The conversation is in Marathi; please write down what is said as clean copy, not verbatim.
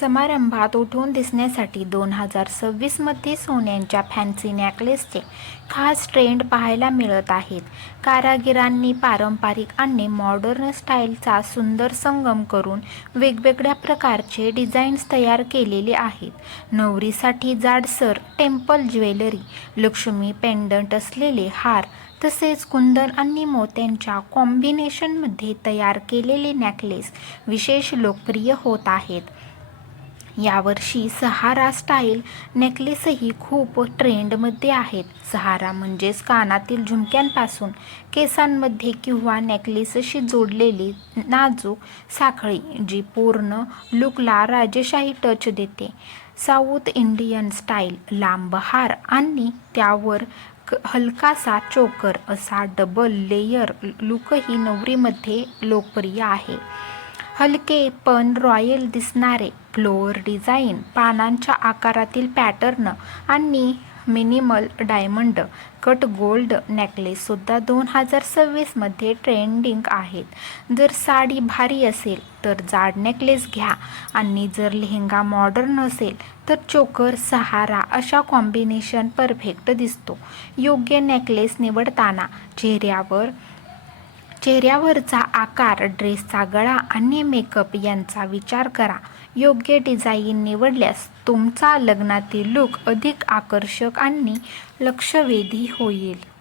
समारंभात उठून दिसण्यासाठी 2026 मध्ये सोन्याच्या फॅन्सी नेकलेसचे खास ट्रेंड पाहायला मिळत आहेत. कारागिरांनी पारंपरिक आणि मॉडर्न स्टाईलचा सुंदर संगम करून वेगवेगळ्या प्रकारचे डिझाईन्स तयार केलेले आहेत. नवरीसाठी जाडसर टेम्पल ज्वेलरी, लक्ष्मी पेंडंट असलेले हार, तसेच कुंदन आणि मोत्यांच्या कॉम्बिनेशनमध्ये तयार केलेले नेकलेस विशेष लोकप्रिय होत आहेत. यावर्षी सहारा स्टाईल नेकलेसही खूप ट्रेंडमध्ये आहेत. सहारा म्हणजेच कानातील झुमक्यांपासून केसांमध्ये किंवा नेकलेसशी जोडलेली नाजूक साखळी, जी पूर्ण लुकला राजेशाही टच देते. साऊथ इंडियन स्टाईल लांब हार आणि त्यावर हलकासा चोकर असा डबल लेयर लुकही नवरीमध्ये लोकप्रिय आहे. हलके पण रॉयल दिसणारे फ्लोअर डिझाईन, पानांच्या आकारातील पॅटर्न आणि मिनिमल डायमंड कट गोल्ड नेकलेससुद्धा 2026 मध्ये ट्रेंडिंग आहेत. जर साडी भारी असेल तर जाड नेकलेस घ्या आणि जर लेहंगा मॉडर्न असेल तर चोकर, सहारा अशा कॉम्बिनेशन परफेक्ट दिसतो. योग्य नेकलेस निवडताना चेहऱ्यावरचा आकार, ड्रेसचा गळा आणि मेकअप यांचा विचार करा. योग्य डिझाईन निवडल्यास तुमचा लग्नातील लूक अधिक आकर्षक आणि लक्षवेधी होईल.